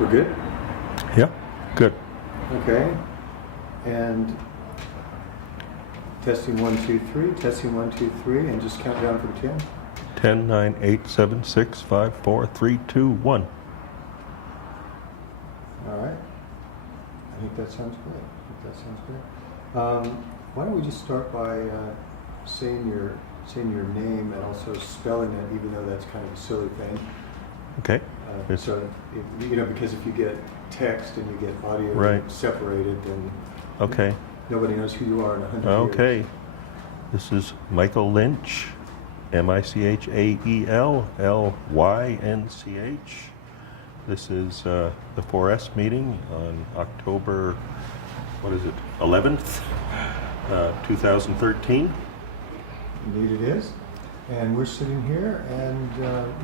We're good? Yeah, good. Okay. And testing 1, 2, 3, testing 1, 2, 3, and just count down from 10. 10, 9, 8, 7, 6, 5, 4, 3, 2, 1. All right. I think that sounds good. Why don't we just start by saying your name and also spelling it, even though that's kind of a silly thing. Okay. So, because if you get text and you get audio separated, then okay. Nobody knows who you are in 100 years. Okay. This is Michael Lynch, Michael Lynch. This is the 4S meeting on October, 11th, 2013. Indeed it is. And we're sitting here, and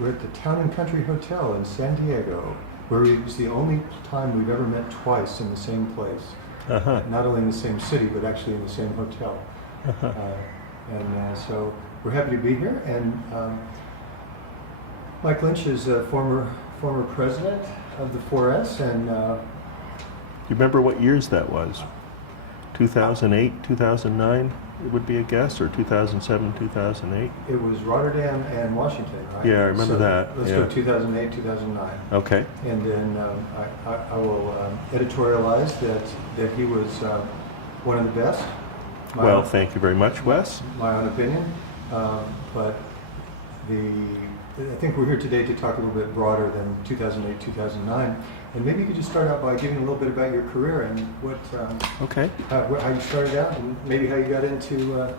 we're at the Town and Country Hotel in San Diego, where it was the only time we've ever met twice in the same place. Uh-huh. Not only in the same city, but actually in the same hotel. Uh-huh. So we're happy to be here. And Mike Lynch is a former president of the 4S, and Do you remember what years that was? 2008, 2009, it would be a guess, or 2007, 2008? it was Rotterdam and Washington, right? Yeah, I remember that. Let's Yeah. go 2008, 2009. Okay. And then I will editorialize that he was one of the best. Well, thank you very much, Wes. My own opinion. But I think we're here today to talk a little bit broader than 2008, 2009. And maybe you could just start out by giving a little bit about your career and Okay. how you started out, and maybe how you got into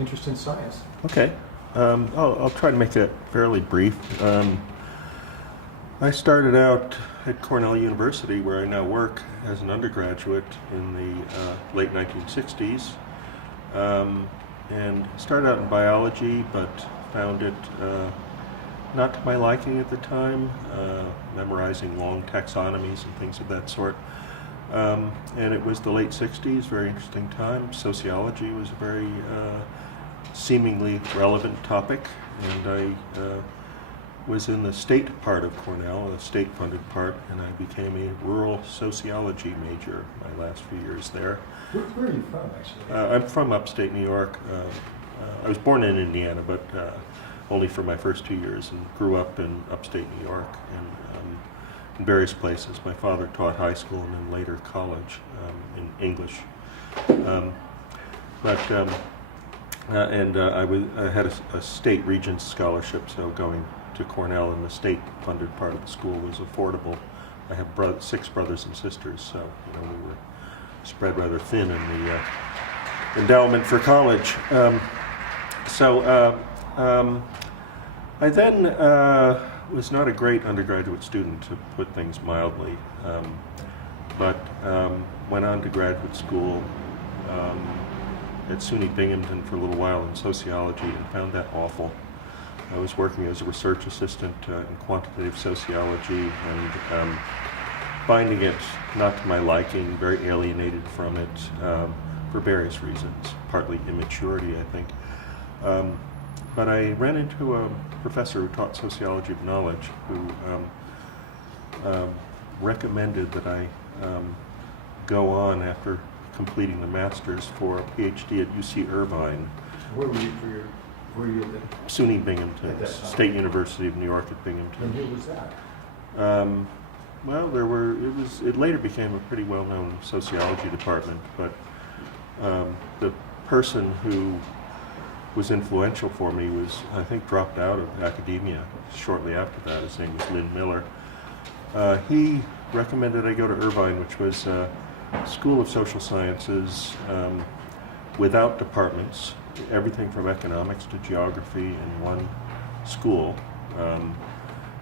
interest in science. Okay. I'll try to make that fairly brief. I started out at Cornell University, where I now work as an undergraduate in the late 1960s, and started out in biology, but found it not to my liking at the time, memorizing long taxonomies and things of that sort. And it was the late 60s, very interesting time. Sociology was a very seemingly relevant topic, and I was in the state part of Cornell, a state-funded part, and I became a rural sociology major my last few years there. Where are you from, actually? I'm from upstate New York. I was born in Indiana, but only for my first 2 years, and grew up in upstate New York and in various places. My father taught high school and then later college in English. I had a state regents scholarship, so going to Cornell in the state-funded part of the school was affordable. I have 6 brothers and sisters, so we were spread rather thin in the endowment for college. I then was not a great undergraduate student, to put things mildly, but went on to graduate school at SUNY Binghamton for a little while in sociology and found that awful. I was working as a research assistant in quantitative sociology and finding it not to my liking, very alienated from it for various reasons, partly immaturity, I think. But I ran into a professor who taught sociology of knowledge who recommended that I go on after completing the master's for a PhD at UC Irvine. Where were you at SUNY Binghamton, State University of New York at Binghamton. And who was that? Well, it later became a pretty well-known sociology department, but the person who was influential for me was, I think, dropped out of academia shortly after that. His name was Lynn Miller. He recommended I go to Irvine, which was a school of social sciences without departments, everything from economics to geography in one school.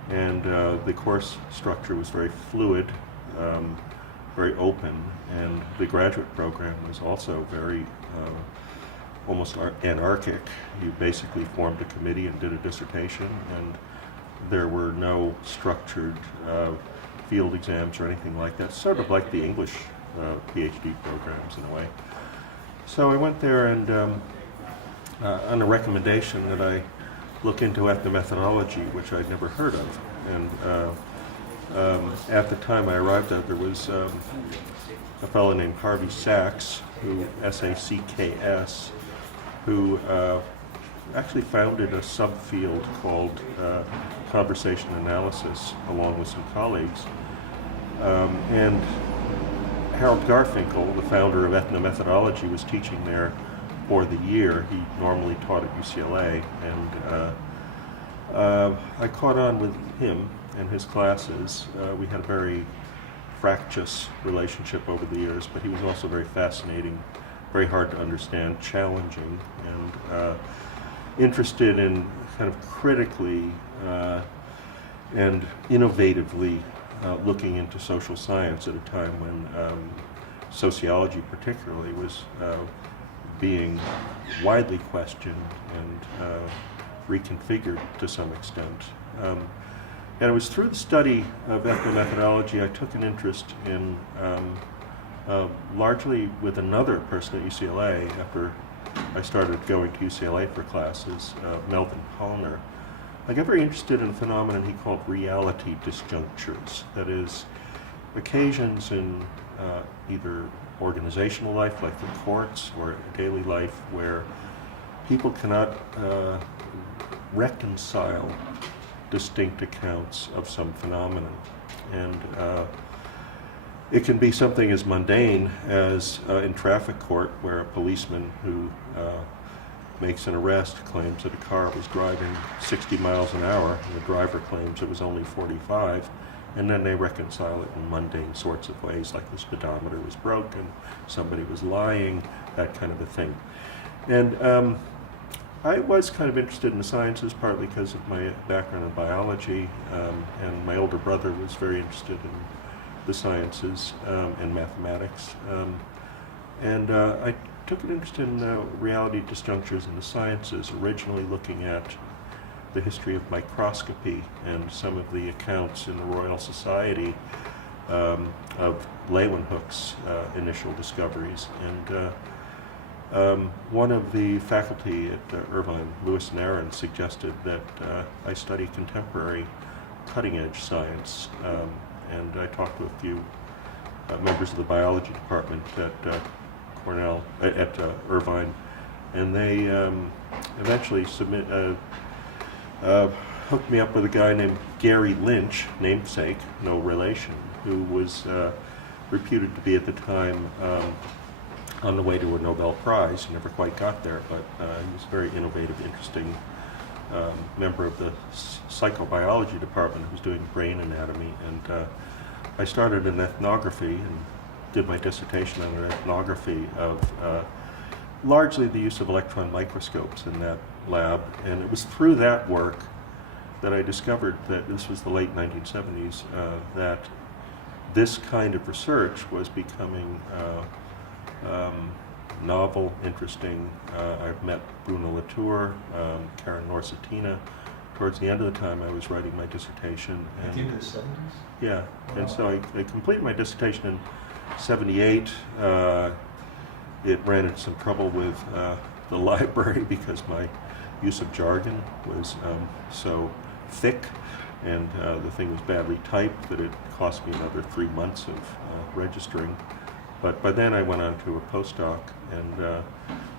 The course structure was very fluid, very open, and the graduate program was also very almost anarchic. You basically formed a committee and did a dissertation, and there were no structured field exams or anything like that, sort of like the English PhD programs in a way. So I went there and on a recommendation that I look into ethnomethodology, which I'd never heard of, and At the time I arrived at, there was a fellow named Harvey Sachs, who S-A-C-K-S, who actually founded a subfield called conversation analysis, along with some colleagues. And Harold Garfinkel, the founder of ethnomethodology, was teaching there for the year. He normally taught at UCLA, and I caught on with him and his classes. We had a very fractious relationship over the years, but he was also very fascinating, very hard to understand, challenging, and interested in kind of critically and innovatively looking into social science at a time when sociology particularly was being widely questioned and reconfigured to some extent. And it was through the study of ethnomethodology I took an interest in, largely with another person at UCLA after I started going to UCLA for classes, Melvin Pollner. I got very interested in a phenomenon he called reality disjunctures. That is, occasions in either organizational life, like the courts, or daily life, where people cannot reconcile distinct accounts of some phenomenon. And it can be something as mundane as in traffic court, where a policeman who makes an arrest claims that a car was driving 60 miles an hour, and the driver claims it was only 45, and then they reconcile it in mundane sorts of ways, like the speedometer was broken, somebody was lying, that kind of a thing. And I was kind of interested in the sciences, partly because of my background in biology, and my older brother was very interested in the sciences and mathematics. And I took an interest in reality disjunctures in the sciences, originally looking at the history of microscopy and some of the accounts in the Royal Society of Leeuwenhoek's initial discoveries. And one of the faculty at Irvine, Lewis and Aaron, suggested that I study contemporary cutting-edge science. And I talked to a few members of the biology department at Irvine, and they eventually hooked me up with a guy named Gary Lynch, namesake, no relation, who was reputed to be at the time on the way to a Nobel Prize. He never quite got there, but he was a very innovative, interesting member of the psychobiology department who was doing brain anatomy. And I started in ethnography and did my dissertation on an ethnography of largely the use of electron microscopes in that lab. And it was through that work that I discovered that this was the late 1970s, that this kind of research was becoming novel, interesting. I've met Bruno Latour, Karen Norsatina, towards the end of the time I was writing my dissertation. At the end of the 70s? Yeah, wow. And so I completed my dissertation in 78. It ran into some trouble with the library because my use of jargon was so thick, and the thing was badly typed that it cost me another 3 months of registering. But by then I went on to a postdoc, and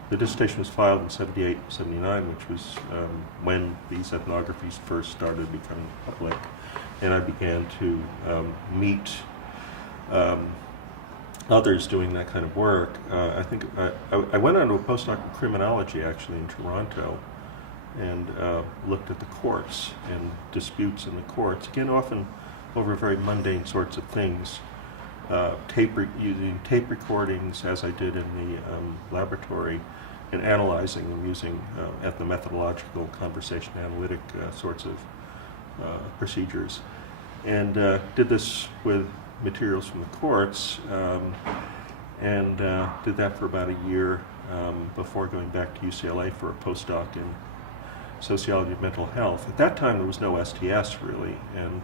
the dissertation was filed in 78, 79, which was when these ethnographies first started becoming public. And I began to meet others doing that kind of work. I think I went on to a postdoc in criminology, actually, in Toronto, and looked at the courts and disputes in the courts, again, often over very mundane sorts of things, using tape recordings, as I did in the laboratory, and analyzing them using ethnomethodological, conversation analytic sorts of procedures. And did this with materials from the courts, and did that for about a year before going back to UCLA for a postdoc in sociology of mental health. At that time there was no STS really, and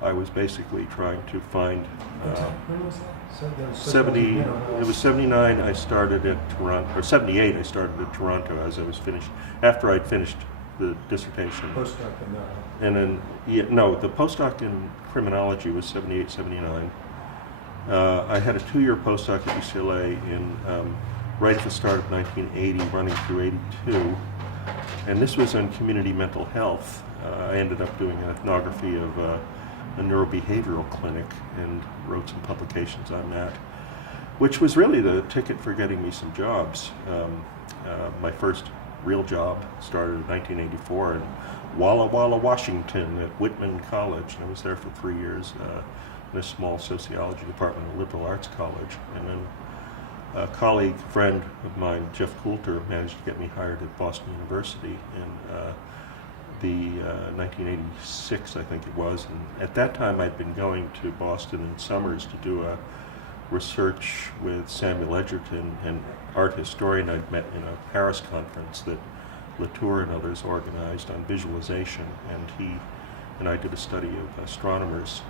I was basically trying to find when was that? So that was 70, it was 79 I started at Toronto, or 78 I started at Toronto as I was finished, after I'd finished the dissertation. Postdoc in that. And then, no, the postdoc in criminology was 78, 79. I had a 2-year postdoc at UCLA right at the start of 1980, running through 82. And this was on community mental health. I ended up doing an ethnography of a neurobehavioral clinic and wrote some publications on that, which was really the ticket for getting me some jobs. My first real job started in 1984 in Walla Walla, Washington at Whitman College, and I was there for 3 years in a small sociology department at Liberal Arts College. And then a colleague, friend of mine, Jeff Coulter, managed to get me hired at Boston University in 1986, I think it was. And at that time, I'd been going to Boston in summers to do a research with Samuel Edgerton, an art historian I'd met in a Paris conference that Latour and others organized on visualization, and he and I did a study of astronomers.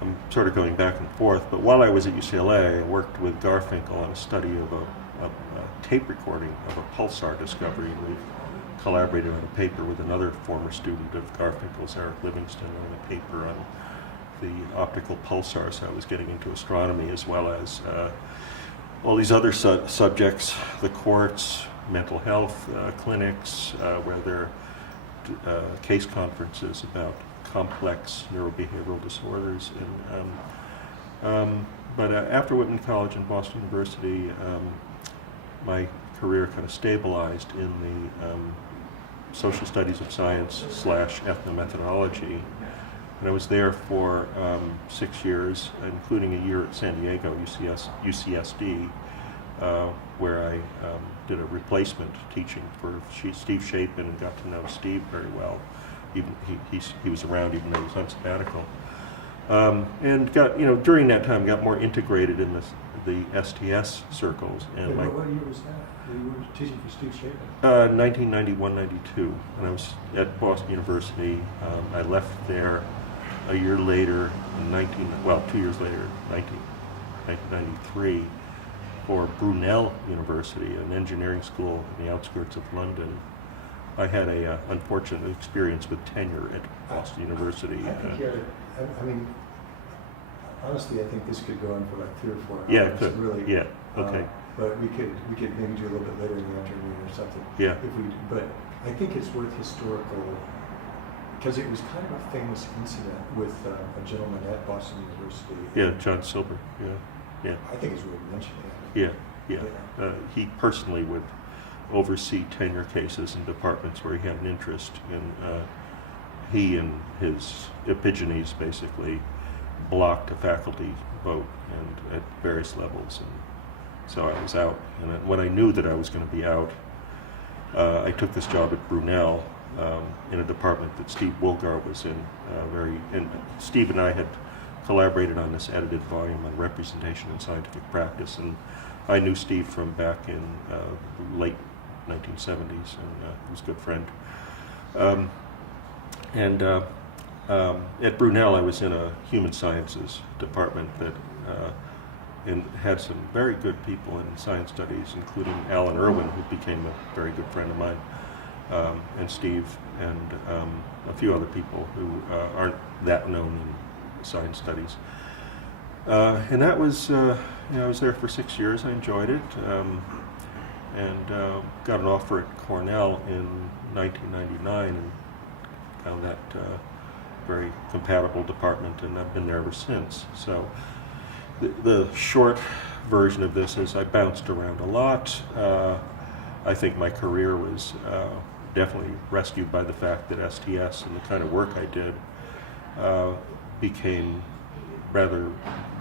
I'm sort of going back and forth, but while I was at UCLA, I worked with Garfinkel on a study of a tape recording of a pulsar discovery, and we collaborated on a paper with another former student of Garfinkel's, Eric Livingston, on a paper on the optical pulsars. So I was getting into astronomy as well as all these other subjects, the courts, mental health clinics, where there are case conferences about complex neurobehavioral disorders. But after Whitman College and Boston University, my career kind of stabilized in the social studies of science / ethnomethodology. And I was there for 6 years, including a year at San Diego, UCSD, where I did a replacement teaching for Steve Chapin and got to know Steve very well. Even he was around even though he was on sabbatical. And got, during that time, got more integrated in the STS circles. And what year was that? You were teaching for Steve Chapin? 1991, 92, and I was at Boston University. I left there a year later, 2 years later, 1993, for Brunel University, an engineering school in the outskirts of London. I had a unfortunate experience with tenure at Boston University. I think honestly, I think this could go on for like 3 or 4 hours. Yeah, it could. Really. Yeah. Okay. But we could maybe do a little bit later in the afternoon or something. Yeah. But I think it's worth historical, because it was kind of a famous incident with a gentleman at Boston University. Yeah, John Silber. Yeah. I think it's worth mentioning. Yeah. He personally would oversee tenure cases in departments where he had an interest in. He and his Epigenies basically blocked a faculty vote and at various levels, and so I was out. And when I knew that I was going to be out, I took this job at Brunel in a department that Steve Woolgar was in. And Steve and I had collaborated on this edited volume on representation in scientific practice, and I knew Steve from back in late 1970s, and he was a good friend. At Brunel, I was in a human sciences department that and had some very good people in science studies, including Alan Irwin, who became a very good friend of mine, and Steve, and a few other people who aren't that known in science studies. And that was, I was there for 6 years. I enjoyed it, and got an offer at Cornell in 1999, and found that very compatible department, and I've been there ever since. So the short version of this is I bounced around a lot. I think my career was definitely rescued by the fact that STS and the kind of work I did became rather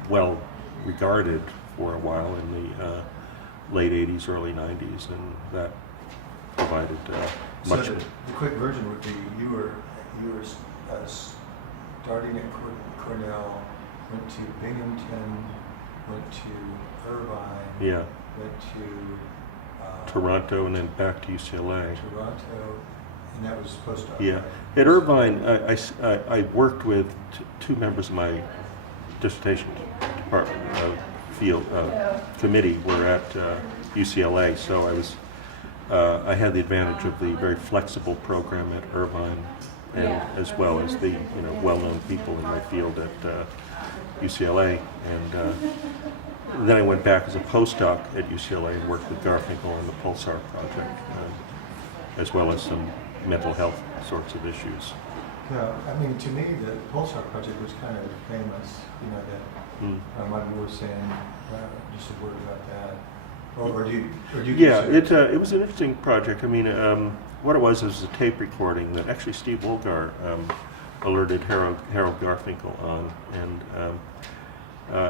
well regarded for a while in the late 80s, early 90s, and that provided much. So the quick version would be you were starting at Cornell, went to Binghamton, went to Irvine, went to Toronto, and then back to UCLA. Toronto, and that was postdoc. Yeah, right? at Irvine, I worked with two members of my dissertation department field committee were at UCLA, so I was I had the advantage of the very flexible program at Irvine, and as well as the well-known people in my field at UCLA. And then I went back as a postdoc at UCLA and worked with Garfinkel on the Pulsar project, as well as some mental health sorts of issues. Yeah, I mean, to me, the Pulsar project was kind of famous, that Mike was saying, just a word about that. Or do you Yeah, consider it was an interesting project. I mean, what it was a tape recording that actually Steve Woolgar alerted Harold Garfinkel on, and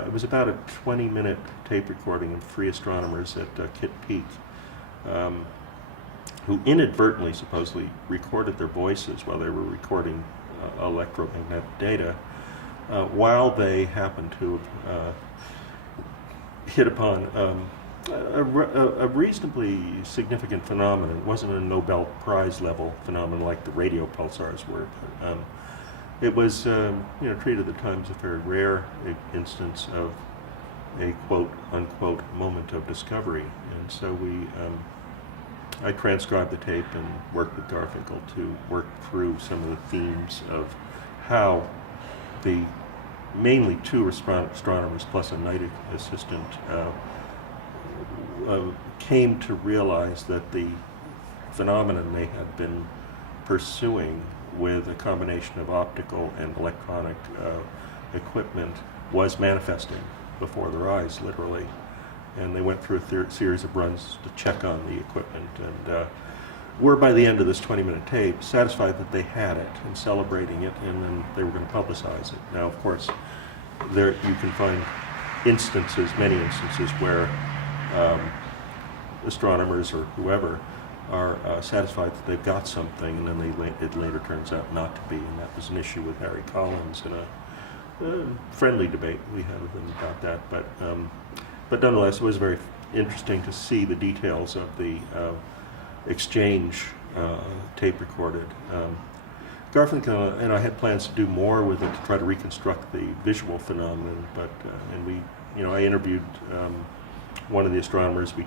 it was about a 20-minute tape recording of three astronomers at Kitt Peak, who inadvertently, supposedly, recorded their voices while they were recording electromagnetic data, while they happened to hit upon a reasonably significant phenomenon. It wasn't a Nobel Prize level phenomenon like the radio pulsars were. But, it was, treated at the time as a very rare instance of a quote unquote moment of discovery. And so I transcribed the tape and worked with Garfinkel to work through some of the themes of how the mainly two astronomers plus a night assistant came to realize that the phenomenon they had been pursuing with a combination of optical and electronic equipment was manifesting before their eyes, literally. And they went through a series of runs to check on the equipment, and were, by the end of this 20-minute tape, satisfied that they had it and celebrating it, and then they were going to publicize it. Now, of course, there you can find many instances where astronomers or whoever are satisfied that they've got something, and then it later turns out not to be, and that was an issue with Harry Collins in a friendly debate we had with him about that. But nonetheless, it was very interesting to see the details of the exchange tape recorded. Garfinkel and I had plans to do more with it to try to reconstruct the visual phenomenon, but I interviewed one of the astronomers. We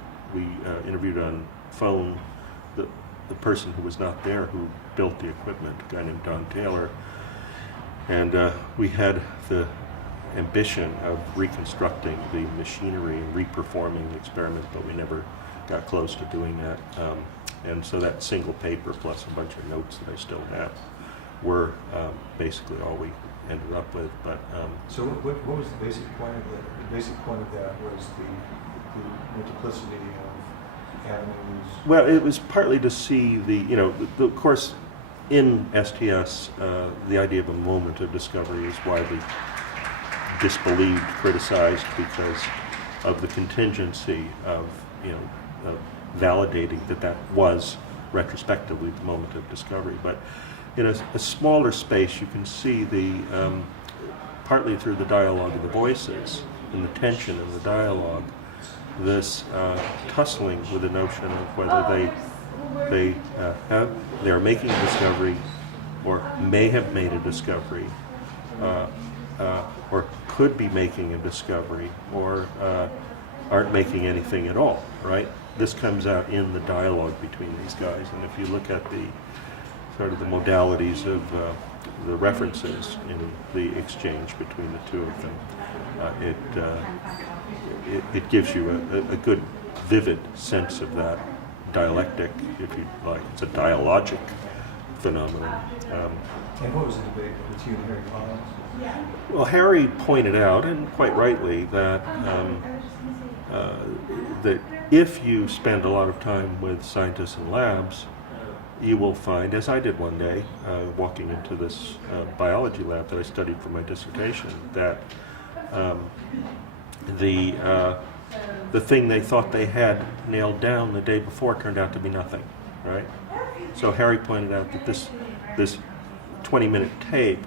interviewed on phone the person who was not there who built the equipment, a guy named Don Taylor, and we had the ambition of reconstructing the machinery and reperforming the experiment, but we never got close to doing that. And so that single paper plus a bunch of notes that I still have were basically all we ended up with. But so what was the basic point of that? The basic point of that was the multiplicity of avenues. Well, it was partly to see of course, in STS, the idea of a moment of discovery is widely disbelieved, criticized, because of the contingency of validating that was retrospectively the moment of discovery. But in a smaller space, you can see partly through the dialogue of the voices and the tension in the dialogue, this tussling with the notion of whether they are making a discovery or may have made a discovery, or could be making a discovery, or aren't making anything at all, right? This comes out in the dialogue between these guys, and if you look at the sort of the modalities of the references in the exchange between the two of them, it gives you a good, vivid sense of that dialectic, if you like. It's a dialogic phenomenon. And what was the debate with you and Harry Collins? Well, Harry pointed out, and quite rightly, that that if you spend a lot of time with scientists in labs, you will find, as I did one day, walking into this biology lab that I studied for my dissertation, that the thing they thought they had nailed down the day before turned out to be nothing, right? So Harry pointed out that this 20-minute tape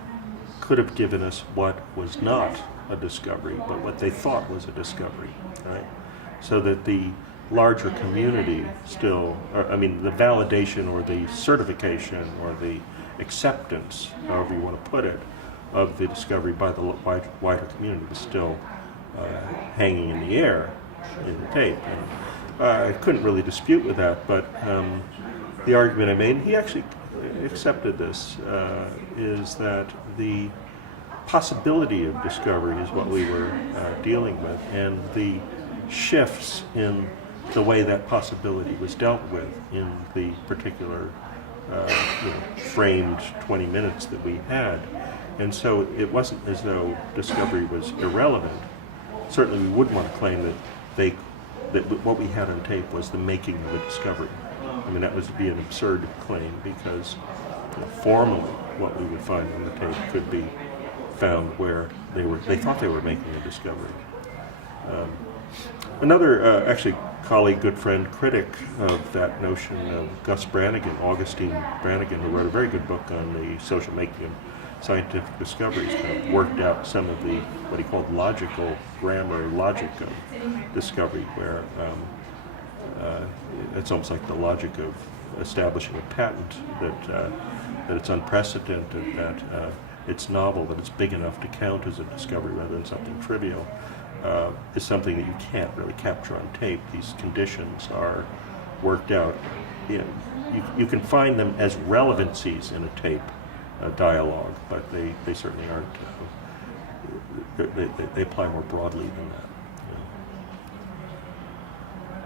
could have given us what was not a discovery, but what they thought was a discovery, right? So that the larger community still, the validation or the certification or the acceptance, however you want to put it, of the discovery by the wider community was still hanging in the air in the tape. I couldn't really dispute with that, but the argument I made, and he actually accepted this, is that the possibility of discovery is what we were dealing with, and the shifts in the way that possibility was dealt with in the particular framed 20 minutes that we had. And so it wasn't as though discovery was irrelevant. Certainly we wouldn't want to claim that what we had on tape was the making of a discovery. I mean, that would be an absurd claim, because formally what we would find on the tape could be found where they thought they were making a discovery. Another actually colleague, good friend, critic of that notion, Gus Brannigan, Augustine Brannigan, who wrote a very good book on the social making of scientific discoveries, kind of worked out some of the what he called logical grammar, logic of discovery, where it's almost like the logic of establishing a patent, that it's unprecedented, that it's novel, that it's big enough to count as a discovery rather than something trivial, is something that you can't really capture on tape. These conditions are worked out. You can find them as relevancies in a tape dialogue, but they certainly aren't. They apply more broadly than that.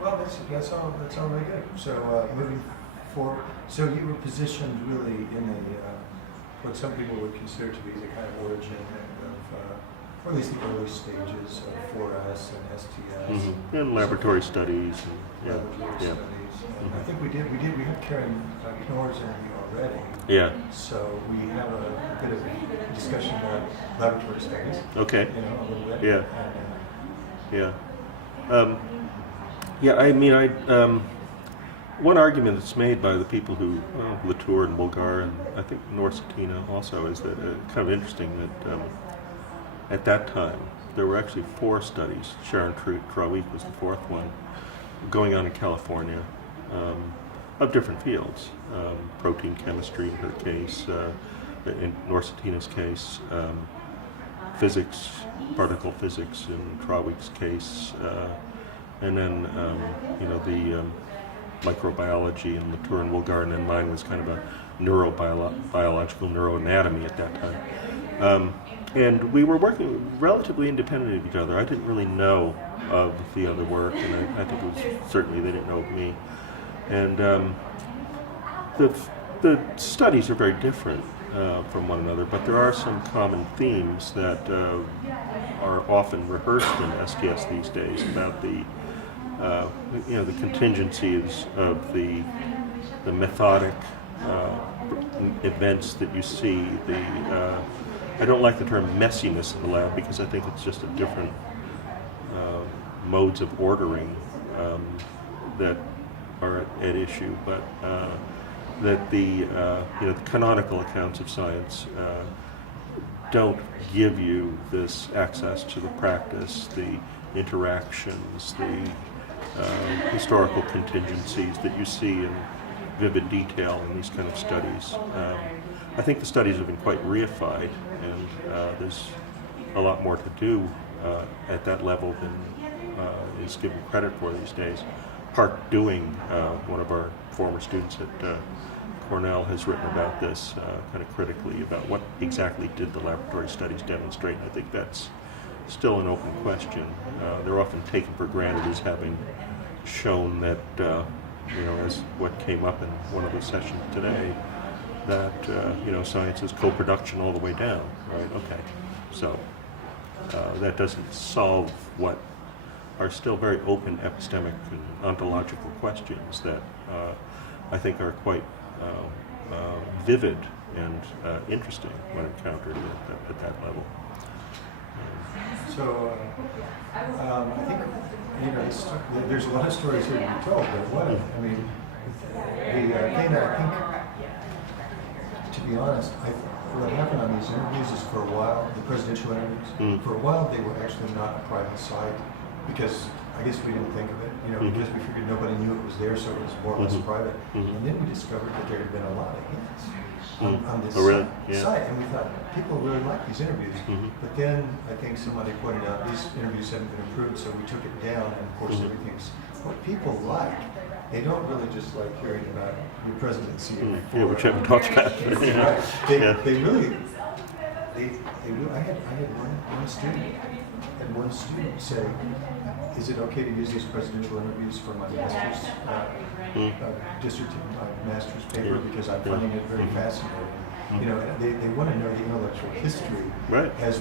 Well, that's all very good. So moving forward, so you were positioned really in what some people would consider to be the kind of origin of, or at least the early stages of 4S and STS. Mm-hmm. And laboratory studies. And, laboratory studies. And I think we had Karen Knorr's interview already. Yeah. So we have a bit of a discussion about laboratory studies. Okay. A little bit. Yeah. And, Yeah, I mean, one argument that's made by the people who, Latour and Bulgar, and I think Norsetina also, is that kind of interesting that at that time there were actually 4 studies. Sharon Trawick was the 4th one, going on in California, of different fields. Protein chemistry in her case, in Norsetina's case, physics, particle physics in Trawick's case, and then the microbiology in Latour and Woolgar, and then mine was kind of a neurobiological neuroanatomy at that time. And we were working relatively independent of each other. I didn't really know of the other work, and I think it was certainly they didn't know of me. And the studies are very different from one another, but there are some common themes that are often rehearsed in STS these days about the contingencies of the methodic events that you see. I don't like the term messiness in the lab, because I think it's just a different modes of ordering that are at issue, but that the canonical accounts of science don't give you this access to the practice, the interactions, the historical contingencies that you see in vivid detail in these kind of studies. I think the studies have been quite reified, and there's a lot more to do at that level than is given credit for these days. Park Dewing, one of our former students at Cornell, has written about this kind of critically, about what exactly did the laboratory studies demonstrate. I think that's still an open question. They're often taken for granted as having shown that, as what came up in one of the sessions today, that science is co-production all the way down, right? Okay, so that doesn't solve what are still very open epistemic and ontological questions that I think are quite vivid and interesting when encountered at that level. So I think there's a lot of stories here to be told. But the thing that I think, to be honest, what happened on these interviews is, for a while, the presidential interviews, for a while they were actually not a private site, because I guess we didn't think of it, because we figured nobody knew it was there, so it was more or less private. And then we discovered that there had been a lot of hits on this site, and we thought people really like these interviews. But then I think somebody pointed out these interviews haven't been approved, so we took it down, and of course everything's what people like, they don't really just like hearing about your presidency. Yeah, which I haven't talked about. Right. They really, I had one student say, is it okay to use these presidential interviews for my master's district, my master's paper, because I'm finding it very fascinating. You know, and they want to know the intellectual history as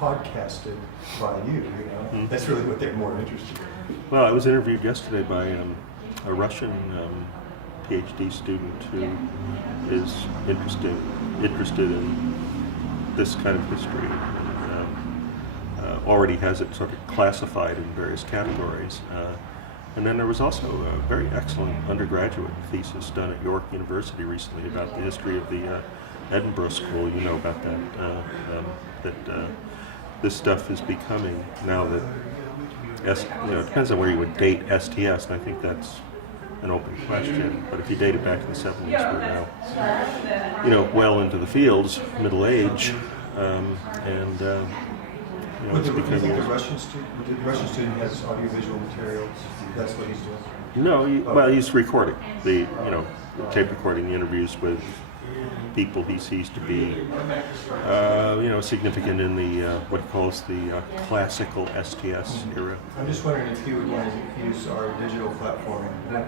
podcasted by you. You know, that's really what they're more interested in. Well, I was interviewed yesterday by a Russian PhD student who is interested in this kind of history. Already has it sort of classified in various categories. And then there was also a very excellent undergraduate thesis done at York University recently about the history of the Edinburgh School. You know about that. This stuff is becoming, now that it depends on where you would date STS, and I think that's an open question. But if you date it back to the 70s, we're now, well into the fields, middle age, But the Russian student has audiovisual materials. That's what he's doing. No, he's recording tape recording the interviews with people he sees to be, significant in the what he calls the classical STS era. I'm just wondering if he would want to use our digital platform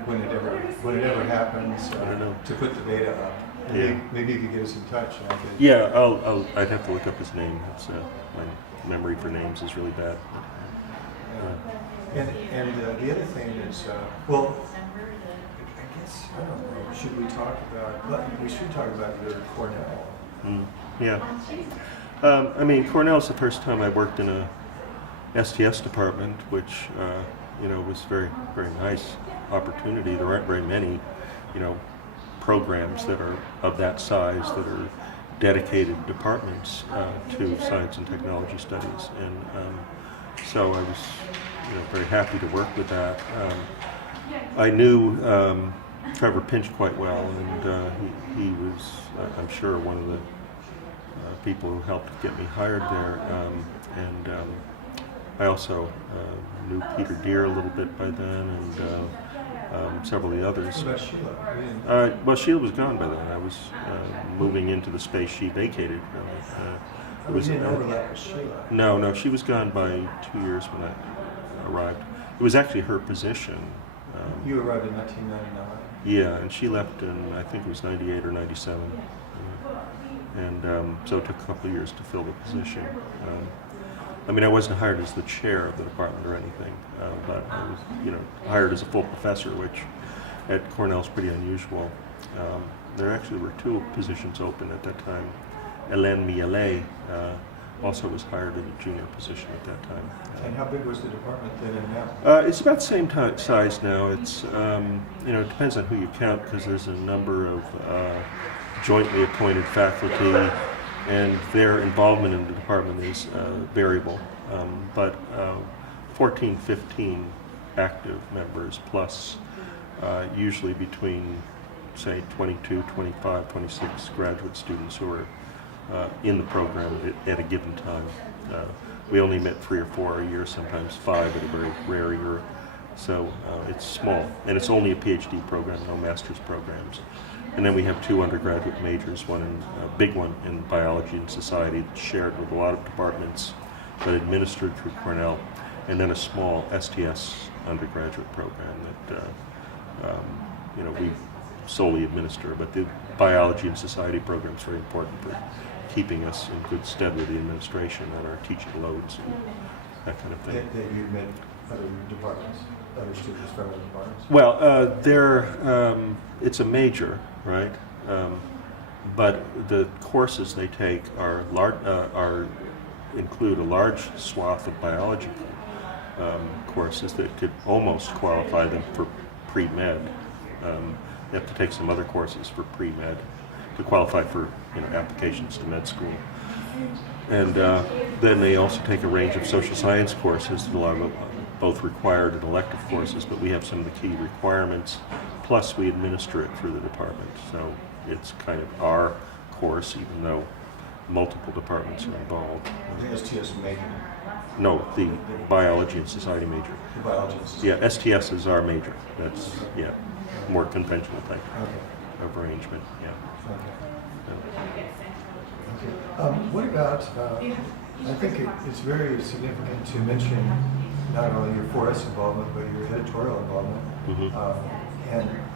when it ever happens. I don't know. To put the data up. And maybe you could get us in touch. And I could, I'd have to look up his name. It's my memory for names is really bad. And the other thing is, I guess, I don't know, should we talk about, we should talk about your Cornell. Cornell's the first time I worked in a STS department, which, was very, very nice opportunity. There aren't very many, programs that are of that size that are dedicated departments to science and technology studies, and so I was, very happy to work with that. I knew Trevor Pinch quite well, and he was, I'm sure, one of the people who helped get me hired there, and I also knew Peter Deere a little bit by then, and several of the others. What about Sheila? Sheila was gone by then. I was moving into the space she vacated. We didn't overlap with Sheila. No, she was gone by 2 years when I arrived. It was actually her position. You arrived in 1999. Yeah, and she left in, I think it was 98 or 97. So it took a couple of years to fill the position. I wasn't hired as the chair of the department or anything, but I was, hired as a full professor, which at Cornell is pretty unusual. There actually were two positions open at that time. Hélène Mialet also was hired in a junior position at that time. And how big was the department then and now? It's about the same size now. It's, it depends on who you count, because there's a number of jointly appointed faculty, and their involvement in the department is variable, but 14, 15 active members, plus usually between, say, 22, 25, 26 graduate students who are in the program at a given time. We only met 3 or 4 a year, sometimes 5 at a very rare year, so it's small, and it's only a PhD program, no master's programs. And then we have 2 undergraduate majors, one in, a big one in biology and society, shared with a lot of departments, but administered through Cornell, and then a small STS undergraduate program that we solely administer. But the biology and society program is very important for keeping us in good stead with the administration and our teaching loads and that kind of thing. That you met other departments, other students from other departments? Well, it's a major, right? But the courses they take include a large swath of biology courses that could almost qualify them for pre-med. They have to take some other courses for pre-med to qualify for applications to med school. And then they also take a range of social science courses, a lot of both required and elective courses, but we have some of the key requirements, plus we administer it through the department. So it's kind of our course, even though multiple departments are involved. The STS major. No, the biology and society major. The biologist? Yeah, STS is our major. That's, yeah, more conventional type Okay. of arrangement, yeah. Okay. What about, I think it's very significant to mention not only your 4S involvement, but your editorial involvement. Mm-hmm.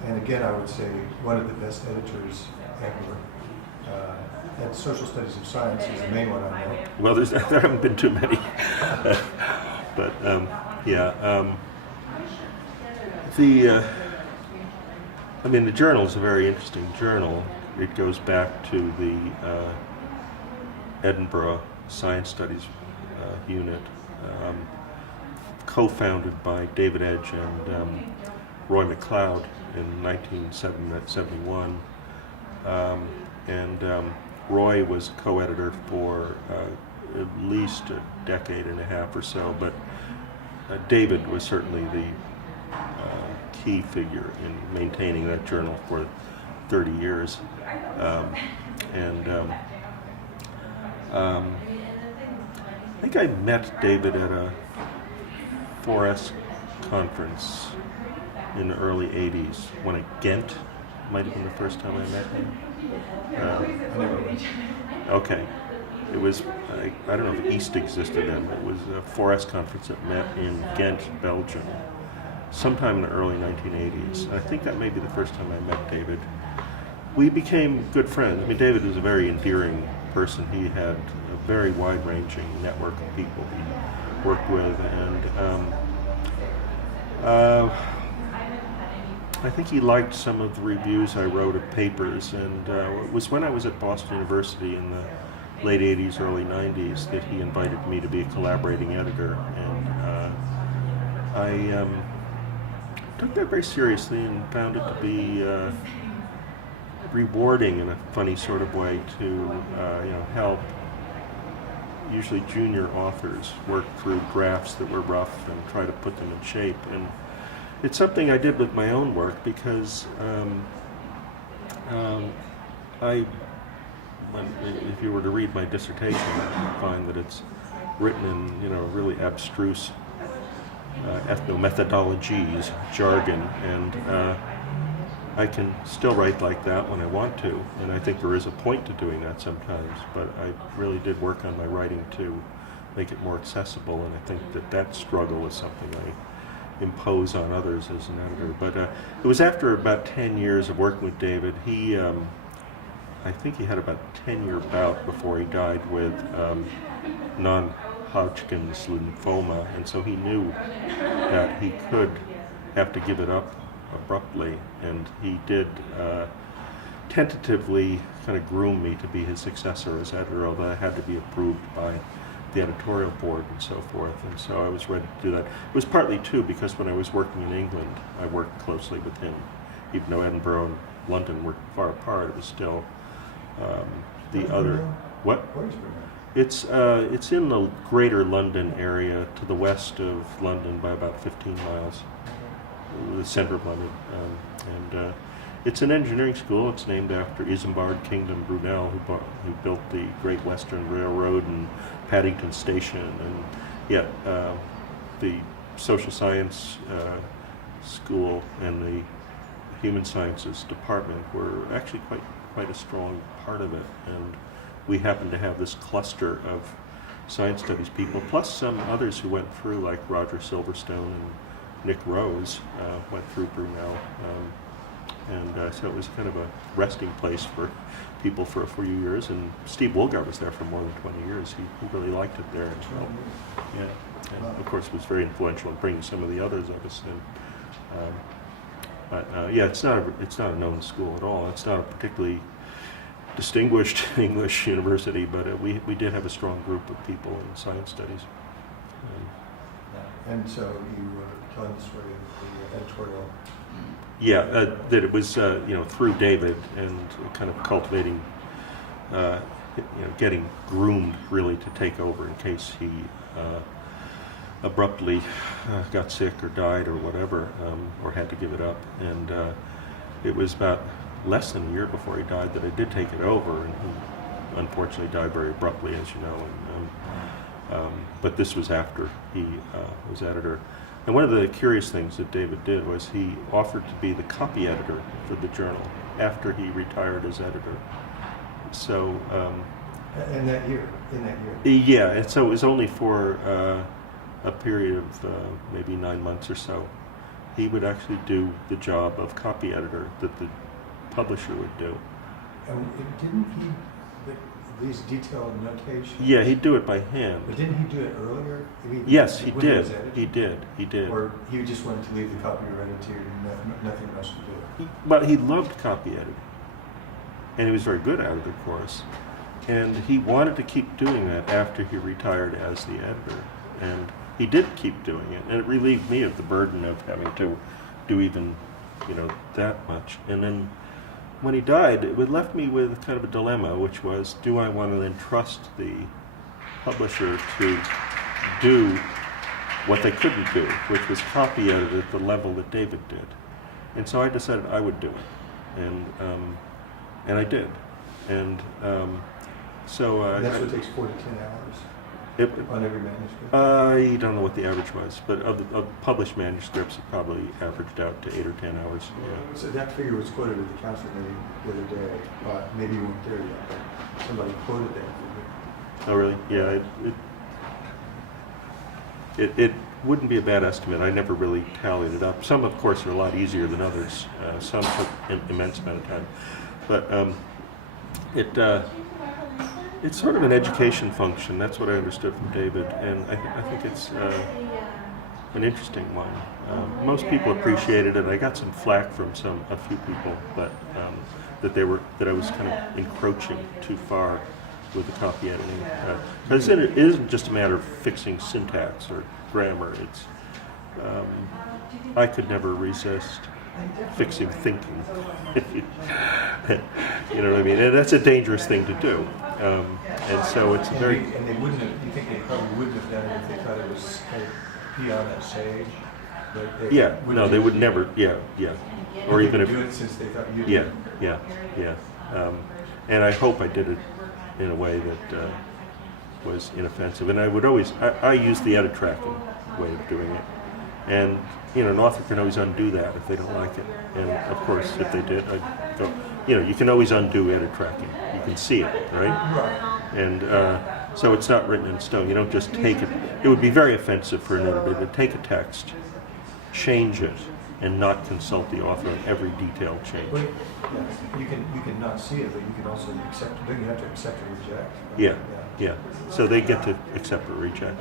And again, I would say one of the best editors ever. And Social Studies of Science is the main one I know. Well, there haven't been too many. But, yeah. The journal is a very interesting journal. It goes back to the Edinburgh Science Studies unit, co-founded by David Edge and Roy McLeod in 1971. Roy was co-editor for at least a decade and a half or so, but David was certainly the key figure in maintaining that journal for 30 years. I think I met David at a 4S conference in the early 80s, when at Ghent might have been the first time I met him. Okay. It was, I don't know if East existed then, but it was a 4S conference that met in Ghent, Belgium, sometime in the early 1980s. I think that may be the first time I met David. We became good friends. I mean, David was a very endearing person. He had a very wide-ranging network of people he worked with, and I think he liked some of the reviews I wrote of papers, and it was when I was at Boston University in the late 80s, early 90s that he invited me to be a collaborating editor, and I took that very seriously and found it to be rewarding in a funny sort of way to help usually junior authors work through drafts that were rough and try to put them in shape. And it's something I did with my own work because if you were to read my dissertation, you'd find that it's written in really abstruse ethnomethodologies, jargon, and I can still write like that when I want to, and I think there is a point to doing that sometimes, but I really did work on my writing to make it more accessible, and I think that struggle is something I impose on others as an editor. But it was after about 10 years of working with David. I think he had about a 10-year bout before he died with non-Hodgkin's lymphoma, and so he knew that he could have to give it up abruptly, and he did tentatively kind of groom me to be his successor as editor, although I had to be approved by the editorial board and so forth, and so I was ready to do that. It was partly too because when I was working in England, I worked closely with him. Even though Edinburgh and London were far apart, it was still the other. What? Where's Brunel? It's in the greater London area, to the west of London by about 15 miles, the center of London, and it's an engineering school. It's named after Isambard Kingdom Brunel, who built the Great Western Railroad and Paddington Station, and yet the social science school and the human sciences department were actually quite a strong part of it, and we happened to have this cluster of science studies people, plus some others who went through, like Roger Silverstone and Nick Rose went through Brunel, and so it was kind of a resting place for people for a few years, and Steve Woolgar was there for more than 20 years. He really liked it there as well. Yeah, and of course was very influential in bringing some of the others of us in. Yeah, it's not a known school at all. It's not a particularly distinguished English university, but we did have a strong group of people in science studies. And so you were telling the story of the editorial. Yeah, that it was through David and kind of cultivating, getting groomed really to take over in case he abruptly got sick or died or whatever, or had to give it up. And it was about less than a year before he died that I did take it over, and he unfortunately died very abruptly, as you know. But this was after he was editor. And one of the curious things that David did was he offered to be the copy editor for the journal after he retired as editor. So. In that year. Yeah, and so it was only for a period of maybe 9 months or so. He would actually do the job of copy editor that the publisher would do. And didn't he, these detailed notations? Yeah, he'd do it by hand. But didn't he do it earlier? Yes, he when did. was edited? He did. Or he just wanted to leave the copyright to you and nothing else to do? But he loved copy editing. And he was very good at it, of course. And he wanted to keep doing that after he retired as the editor. And he did keep doing it. And it relieved me of the burden of having to do even, that much. And then when he died, it left me with kind of a dilemma, which was, do I want to then trust the publisher to do what they couldn't do, which was copy edit at the level that David did? And so I decided I would do it. And I did. And so And that's what takes 4 to 10 hours on every manuscript? I don't know what the average was, but of published manuscripts, it probably averaged out to 8 or 10 hours. Yeah. So that figure was quoted at the council meeting the other day. Maybe you weren't there yet, but somebody quoted that figure. Oh, really? Yeah. It wouldn't be a bad estimate. I never really tallied it up. Some, of course, are a lot easier than others. Some took an immense amount of time. But it's sort of an education function. That's what I understood from David, and I think it's an interesting one. Most people appreciated it. I got some flack from a few people, but that I was kind of encroaching too far with the copy editing. Because it isn't just a matter of fixing syntax or grammar. It's I could never resist fixing thinking. You know what I mean? And that's a dangerous thing to do. And so it's a very... And they wouldn't have, you think they probably wouldn't have done it if they thought it was pee on that sage? Yeah, no, they would never, yeah. Or even if... do it since they thought you Yeah, did. yeah. And I hope I did it in a way that was inoffensive. And I would always, I use the edit tracking way of doing it. And, an author can always undo that if they don't like it. And, of course, if they did, I'd go, you can always undo edit tracking. You can see it, right? Right. And so it's not written in stone. You don't just take it. It would be very offensive for an editor to take a text, change it, and not consult the author on every detailed change. Well, you can not see it, but you can also accept. Don't you have to accept or reject? Yeah. So they get to accept or reject.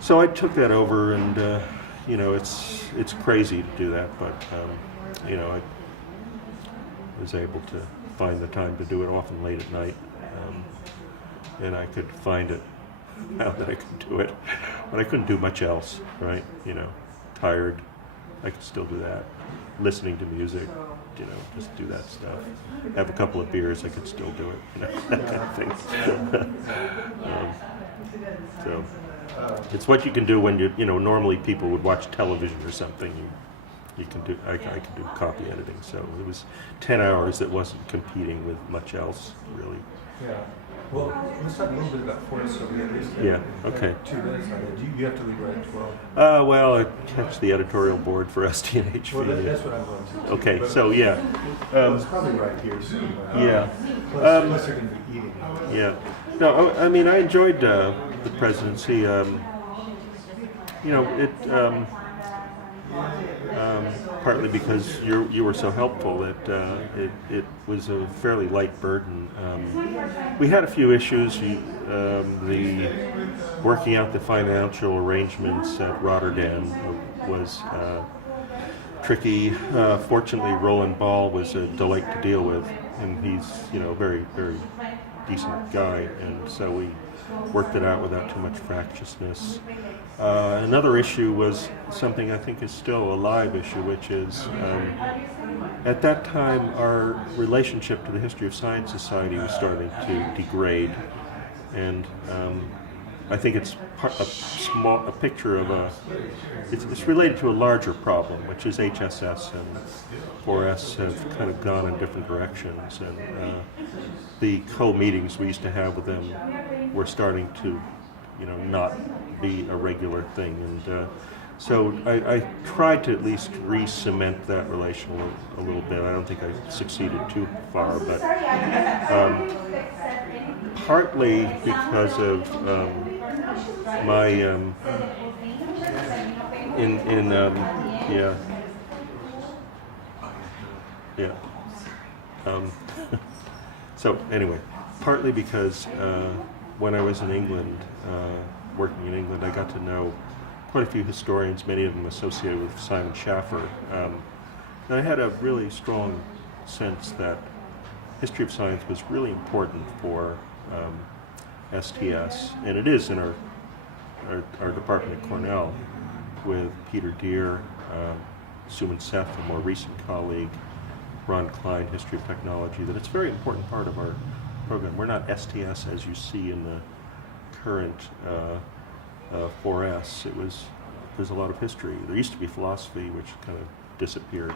So I took that over, and it's crazy to do that, but I was able to find the time to do it, often late at night, and I could find it now that I could do it, but I couldn't do much else, right? Tired, I could still do that. Listening to music, just do that stuff. Have a couple of beers, I could still do it, that kind of thing. So it's what you can do when normally people would watch television or something. You can do. I can do copy editing. So it was 10 hours that wasn't competing with much else, really. Yeah. Well, let's talk a little bit about Forest. So we at least okay. 2 minutes on it. You have to leave right at 12. Well, I catch the editorial board for STNHV. Well, that's what I'm going to. Okay, But, so yeah. well, it's probably right here soon. Yeah. Unless they're going to be eating. Yeah. No, I mean, I enjoyed the presidency. Partly because you were so helpful that it was a fairly light burden. We had a few issues. The working out the financial arrangements at Rotterdam was tricky. Fortunately, Roland Ball was a delight to deal with, and he's a very, very decent guy, and so we worked it out without too much fractiousness. Another issue was something I think is still a live issue, which is at that time our relationship to the History of Science Society was starting to degrade, and I think it's a picture of it's related to a larger problem, which is HSS and 4S have kind of gone in different directions, and the co-meetings we used to have with them were starting to, not be a regular thing, and so I tried to at least re-cement that relation a little bit. I don't think I succeeded too far, but partly because of my so anyway, partly because when I was in England, working in England, I got to know quite a few historians, many of them associated with Simon Schaffer. And I had a really strong sense that history of science was really important for STS, and it is in our department at Cornell with Peter Deere, Suman Seth, a more recent colleague, Ron Klein, History of Technology, that it's a very important part of our program. We're not STS as you see in the current 4S. There's a lot of history. There used to be philosophy, which kind of disappeared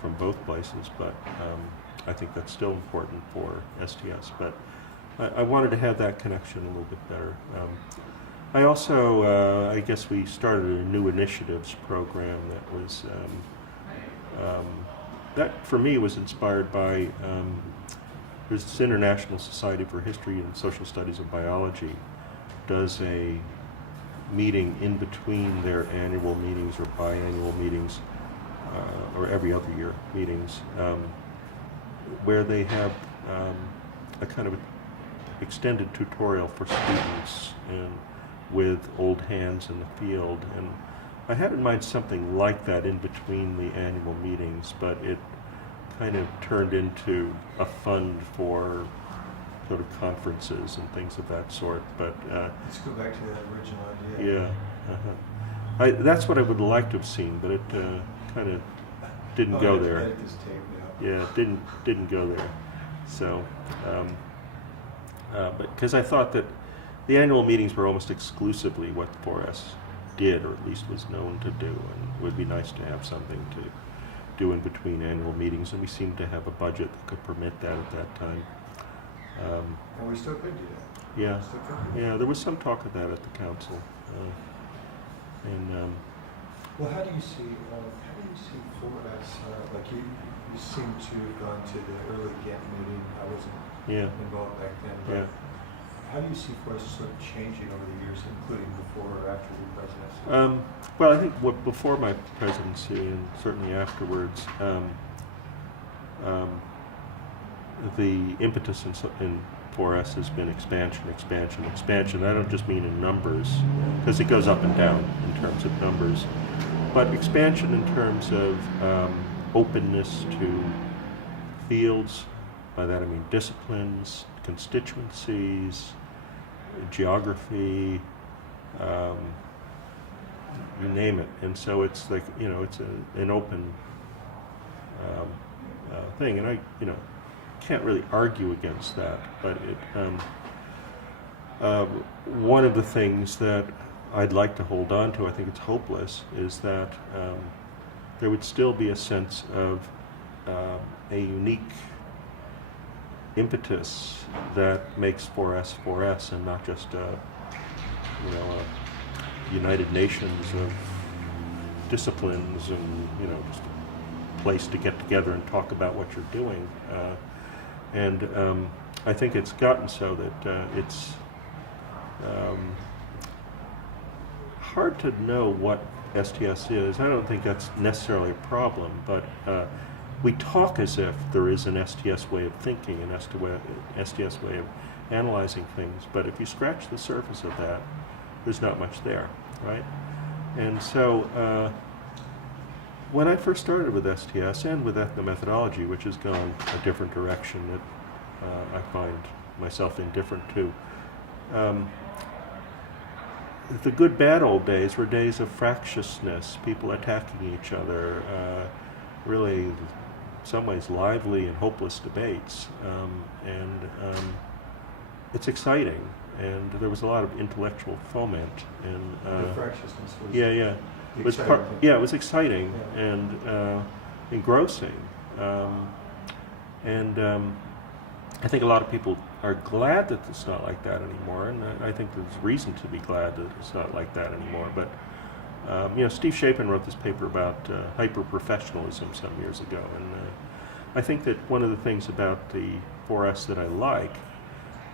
from both places, but I think that's still important for STS. But I wanted to have that connection a little bit better. I also, I guess we started a new initiatives program that was, that for me was inspired by, there's this International Society for History and Social Studies of Biology does a meeting in between their annual meetings or biannual meetings, or every other year meetings, where they have a kind of extended tutorial for students and with old hands in the field. And I had in mind something like that in between the annual meetings, but it kind of turned into a fund for sort of conferences and things of that sort. But let's go back to that original idea. Yeah, that's what I would like to have seen, but it kind of didn't go there. Edit this tape, yeah, it didn't go there. So, but because I thought that the annual meetings were almost exclusively what 4S did, or at least was known to do, and it would be nice to have something to do in between annual meetings, and we seemed to have a budget that could permit that at that time. And we still could do that. Yeah, yeah, there was some talk of that at the council. Well, how do you see 4S? Like you seem to have gone to the early Ghent meeting. I wasn't involved back then. But how do you see 4S sort of changing over the years, including before or after the presidency? Well, I think before my presidency and certainly afterwards, the impetus in 4S has been expansion. I don't just mean in numbers, because it goes up and down in terms of numbers, but expansion in terms of openness to fields. By that I mean disciplines, constituencies, geography, you name it. And so it's like, it's an open thing, and I can't really argue against that, but one of the things that I'd like to hold on to, I think it's hopeless, is that there would still be a sense of a unique impetus that makes 4S and not just a United Nations of disciplines and just a place to get together and talk about what you're doing. And I think it's gotten so that it's hard to know what STS is. I don't think that's necessarily a problem, but we talk as if there is an STS way of thinking, an STS way of analyzing things, but if you scratch the surface of that, there's not much there, right? And so when I first started with STS and with ethnomethodology, which has gone a different direction that I find myself indifferent to, the good bad old days were days of fractiousness, people attacking each other, really in some ways lively and hopeless debates, and it's exciting, and there was a lot of intellectual foment. And The fractiousness was yeah, yeah, the it was exciting thing. yeah, it was exciting Yeah. and engrossing, and I think a lot of people are glad that it's not like that anymore, and I think there's reason to be glad that it's not like that anymore. But Steve Chapin wrote this paper about hyper-professionalism some years ago, and I think that one of the things about the 4S that I like,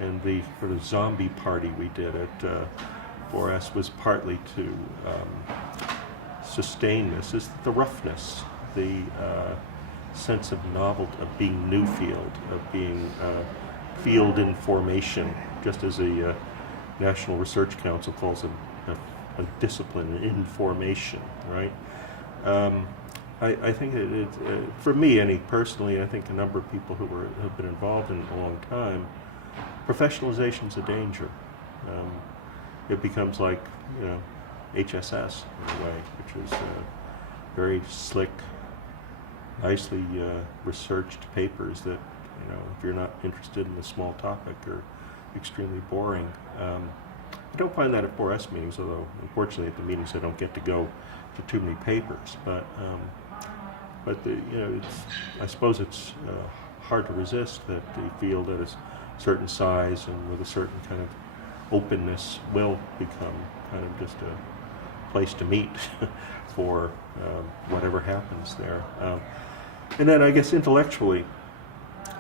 and the sort of zombie party we did at 4S was partly to sustain this, is the roughness, the sense of novelty, of being new field, of being field in formation, just as the National Research Council calls it a discipline in formation, right? I think for me, personally, I think a number of people who have been involved in it a long time, professionalization's a danger. It becomes like, HSS in a way, which is very slick, nicely researched papers that, if you're not interested in a small topic, are extremely boring. I don't find that at 4S meetings, although unfortunately at the meetings I don't get to go to too many papers. But I suppose it's hard to resist that the field at a certain size and with a certain kind of openness will become kind of just a place to meet for whatever happens there. And then I guess intellectually,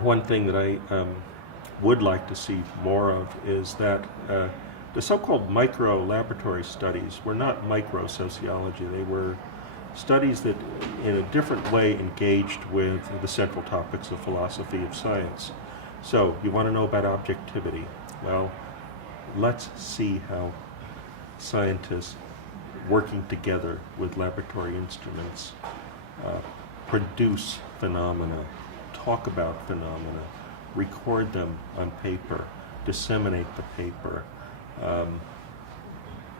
one thing that I would like to see more of is that the so-called micro-laboratory studies were not micro-sociology. They were studies that in a different way engaged with the central topics of philosophy of science. So you want to know about objectivity? Well, let's see how scientists working together with laboratory instruments produce phenomena, talk about phenomena, record them on paper, disseminate the paper,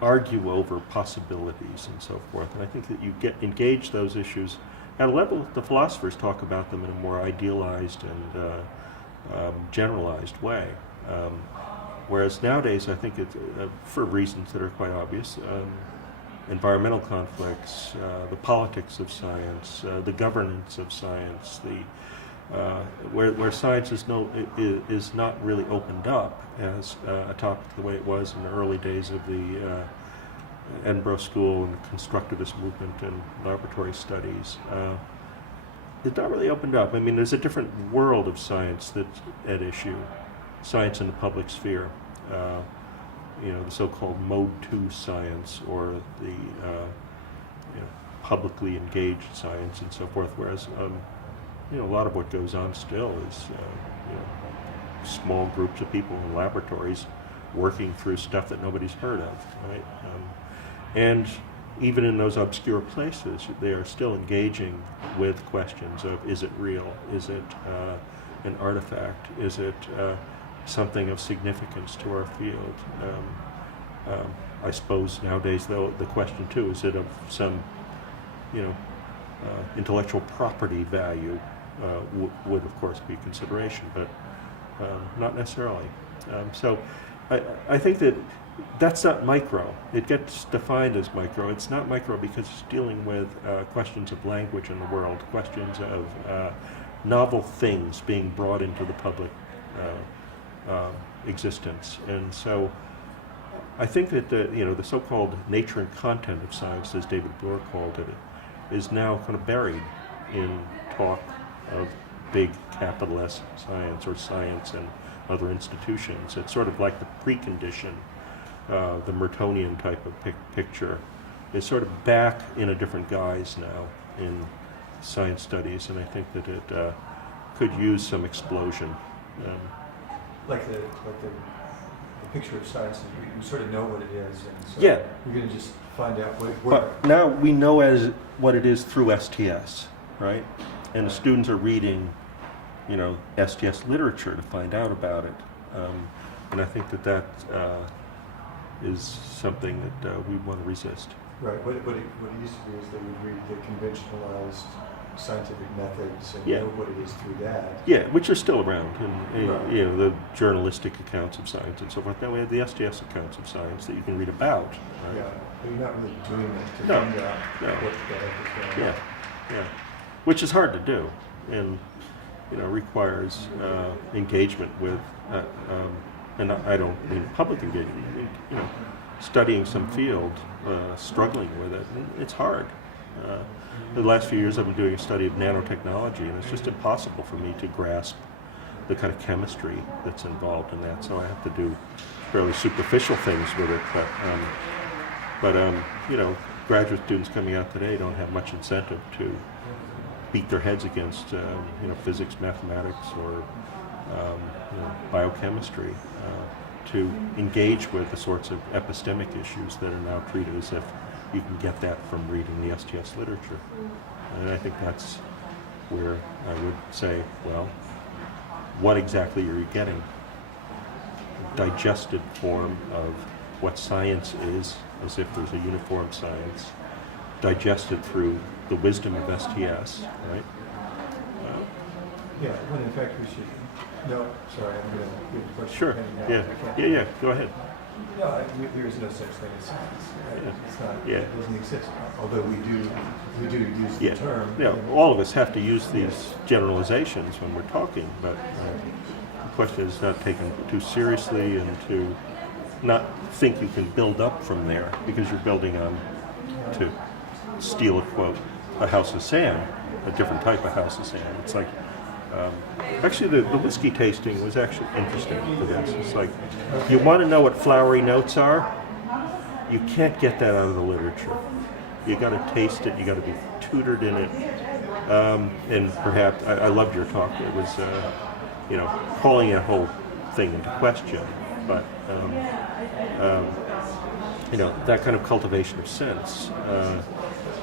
argue over possibilities and so forth. And I think that you engage those issues at a level that the philosophers talk about them in a more idealized and generalized way. Whereas nowadays, I think it's, for reasons that are quite obvious, environmental conflicts, the politics of science, the governance of science, where science is not really opened up as a topic the way it was in the early days of the Edinburgh School and constructivist movement and laboratory studies. It's not really opened up. I mean, there's a different world of science that's at issue, science in the public sphere. The so-called Mode 2 science, or the publicly engaged science and so forth, whereas a lot of what goes on still is small groups of people in laboratories working through stuff that nobody's heard of, right? And even in those obscure places, they are still engaging with questions of, is it real? Is it an artifact? Is it something of significance to our field? I suppose nowadays, though, the question too is it of some, intellectual property value would of course be a consideration, but not necessarily. So I think that's not micro. It gets defined as micro. It's not micro because it's dealing with questions of language in the world, questions of novel things being brought into the public existence. And so I think that the so-called nature and content of science, as David Bloor called it, is now kind of buried in talk of big capital S science, or science and other institutions. It's sort of like the precondition, the Mertonian type of picture is sort of back in a different guise now in science studies, and I think that it could use some explosion. Like the picture of science, we sort of know what it is, and so Yeah. we're going to just find out what. But now we know as what it is through STS, right? And the students are reading, STS literature to find out about it. And I think that is something that we want to resist. Right. What it used to be is they would read the conventionalized scientific methods and Yeah. know what it is through that. Yeah, which are still around, and Right. you know, the journalistic accounts of science and so forth. Now we have the STS accounts of science that you can read about. Right? Yeah, but you're not really doing it to No, find out no. what the heck is going Yeah, on. yeah, which is hard to do, and you know requires engagement with, and I don't mean public engagement. I mean, you know, studying some field, struggling with it. It's hard. The last few years I've been doing a study of nanotechnology, and it's just impossible for me to grasp the kind of chemistry that's involved in that. So I have to do fairly superficial things with it. But you know, graduate students coming out today don't have much incentive to beat their heads against you know, physics, mathematics, or you know, biochemistry, to engage with the sorts of epistemic issues that are now treated as if you can get that from reading the STS literature. And I think that's where I would say, well, what exactly are you getting? A digested form of what science is, as if there's a uniform science, digested through the wisdom of STS, right? Yeah, when in fact we should. No, sorry, I'm going to give the question. Sure. Now. Yeah. Yeah. Go ahead. No, there is no such thing as science. Yeah. It's not. Yeah. It doesn't exist. Although we do use the Yeah. term. Yeah. All of us have to use these generalizations when we're talking, but the question is not taken too seriously and to not think you can build up from there, because you're building on, to steal a quote, a house of sand, a different type of house of sand. It's like, actually the whiskey tasting was actually interesting for this. It's like, you want to know what flowery notes are? You can't get that out of the literature. You got to taste it, you got to be tutored in it. And perhaps, I loved your talk. It was, you know, calling that whole thing into question. But, you know, that kind of cultivation of sense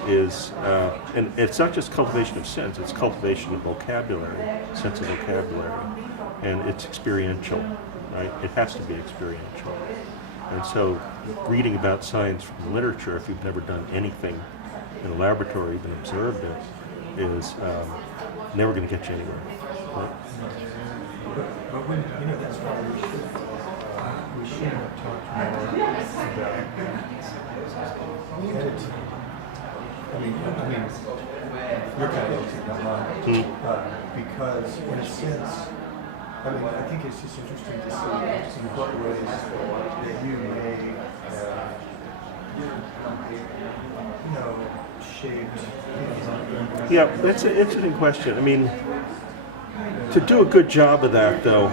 is, and it's not just cultivation of sense, it's cultivation of vocabulary, sense of vocabulary, and it's experiential, right? It has to be experiential. And so reading about science from the literature, if you've never done anything in a laboratory, even observed it, is never going to get you anywhere. Right? But when, you know, that's why we should have talked more about editing. I mean, you're kind of editing, not mine. Because in a sense, I mean, I think it's just interesting to see in what ways that you may have, you know, shaped. Yeah, that's an interesting question. I mean, to do a good job of that, though,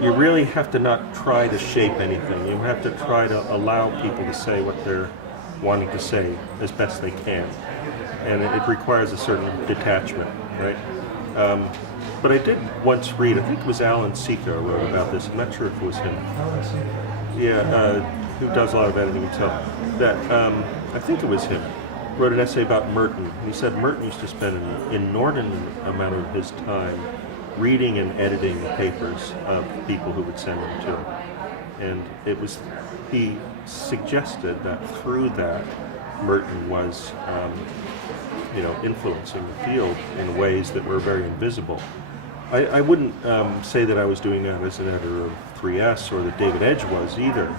you really have to not try to shape anything. You have to try to allow people to say what they're wanting to say as best they can. And it requires a certain detachment, right? But I did once read, I think it was Alan Seeker who wrote about this. I'm not sure if it was him. Yeah, who does a lot of editing himself. That I think it was him. Wrote an essay about Merton. He said Merton used to spend an inordinate amount of his time reading and editing the papers of people who would send them to him. And it was, he suggested that through that, Merton was, you know, influencing the field in ways that were very invisible. I wouldn't say that I was doing that as an editor of 3S or that David Edge was either.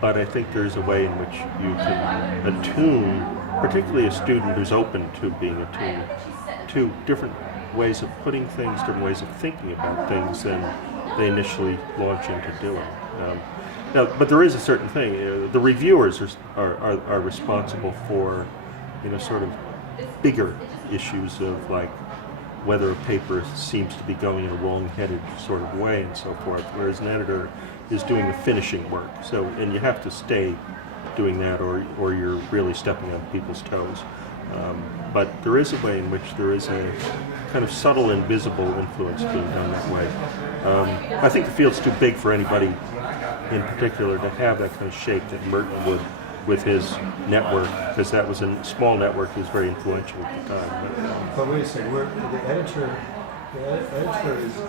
But I think there's a way in which you can attune, particularly a student who's open to being attuned to different ways of putting things, different ways of thinking about things than they initially launch into doing. Now, but there is a certain thing. The reviewers are responsible for, you know, sort of bigger issues of like whether a paper seems to be going in a wrong-headed sort of way and so forth, whereas an editor is doing the finishing work. So, and you have to stay doing that, or you're really stepping on people's toes. But there is a way in which there is a kind of subtle, invisible influence being done that way. I think the field's too big for anybody in particular to have that kind of shape that Merton would with his network, because that was a small network. He was very influential at the time. But wait a second, the editor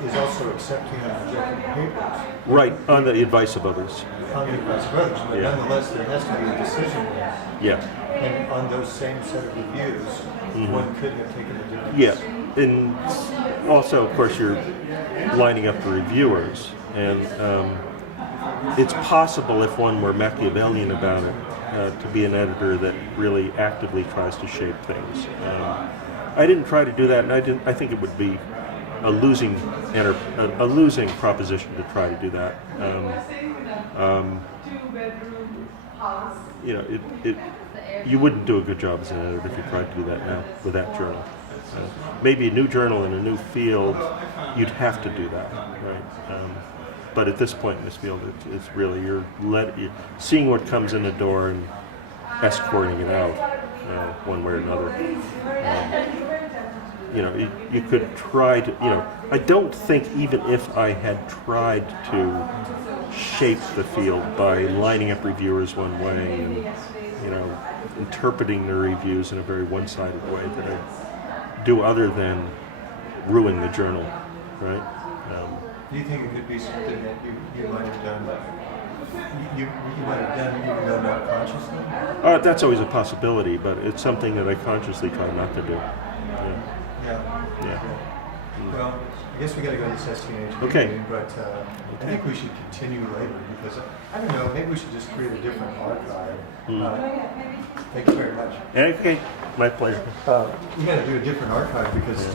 is also accepting and rejecting papers. Right, on the advice of others. On the advice of others, but Yeah. nonetheless there has to be a decision there. Yeah. And on those same set of reviews, one could have taken a different. Yeah, and also, of course, you're lining up the reviewers, and it's possible, if one were Machiavellian about it, to be an editor that really actively tries to shape things. I didn't try to do that, and I think it would be a losing proposition to try to do that. You know, you wouldn't do a good job as an editor if you tried to do that now with that journal. Maybe a new journal in a new field, you'd have to do that, right? But at this point in this field, it's really you're seeing what comes in the door and escorting it out one way or another. You know, you could try to. You know, I don't think even if I had tried to shape the field by lining up reviewers one way and, you know, interpreting their reviews in a very one-sided way, that I'd do other than ruin the journal, right? Do you think it could be something that you might have done? You might have done even though not consciously? That's always a possibility, but it's something that I consciously try not to do. Yeah. Well, I guess we got to go to this STH Okay. meeting, but I think we should continue later because I don't know. Maybe we should just create a different archive. Thank you very much. Okay, my pleasure. We got to do a different archive because.